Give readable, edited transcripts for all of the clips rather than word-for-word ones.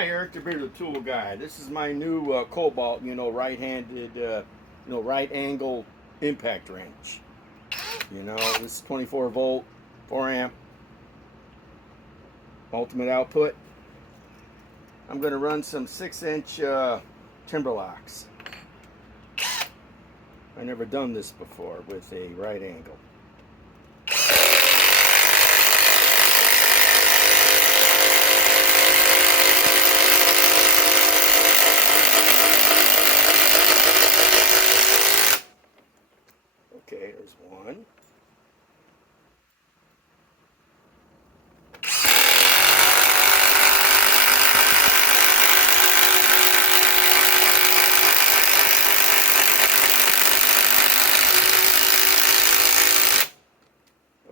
Hi, Eric, the Bearded Tool Guy. This is my new KOBALT, right-handed, right angle impact wrench. This is 24 volt, 4 amp, ultimate output. I'm going to run some 6-inch timber locks. I've never done this before with a right angle. Okay, there's one.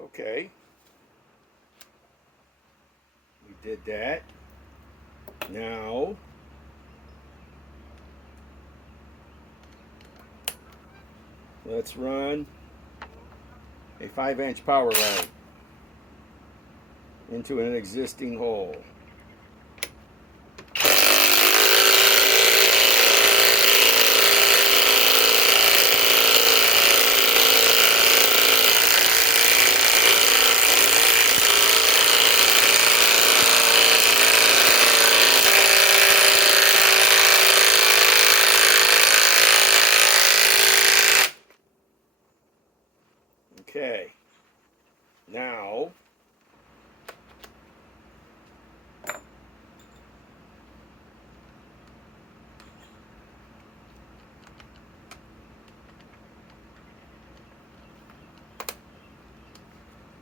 Okay. We did that. Now, let's run a 5-inch power line into an existing hole. Okay, now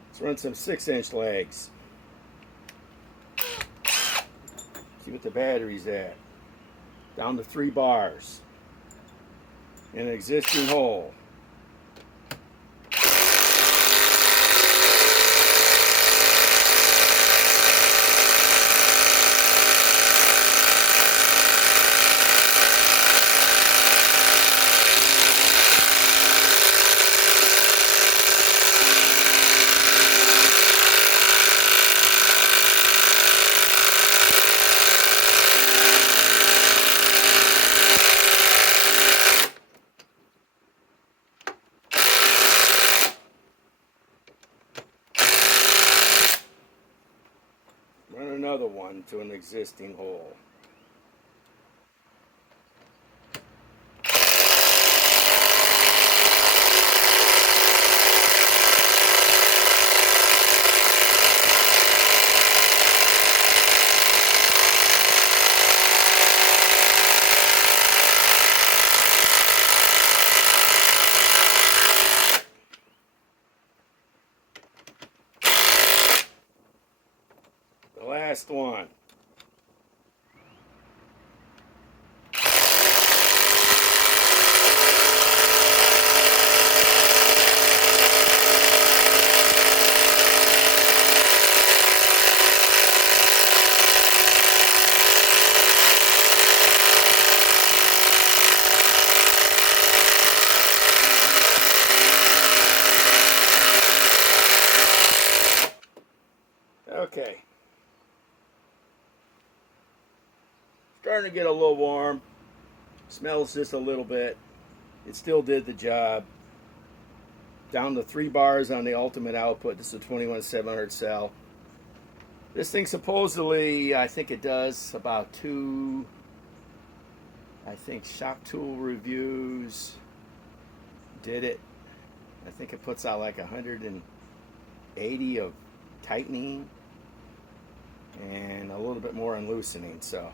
let's run some 6-inch legs. See what the battery's at. Down to 3 bars in an existing hole. Run another one to an existing hole. The last one. Okay. Starting to get a little warm. Smells just a little bit. It still did the job. Down to 3 bars on the ultimate output. This is a 21700 cell. This thing supposedly, I think it does about 2, I think Shop Tool Reviews did it. I think it puts out like 180 of tightening and a little bit more on loosening. So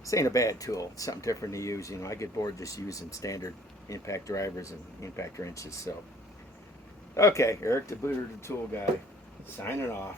this ain't a bad tool. It's something different to use. I get bored just using standard impact drivers and impact wrenches. So, okay, Eric the Bearded Tool Guy, signing off.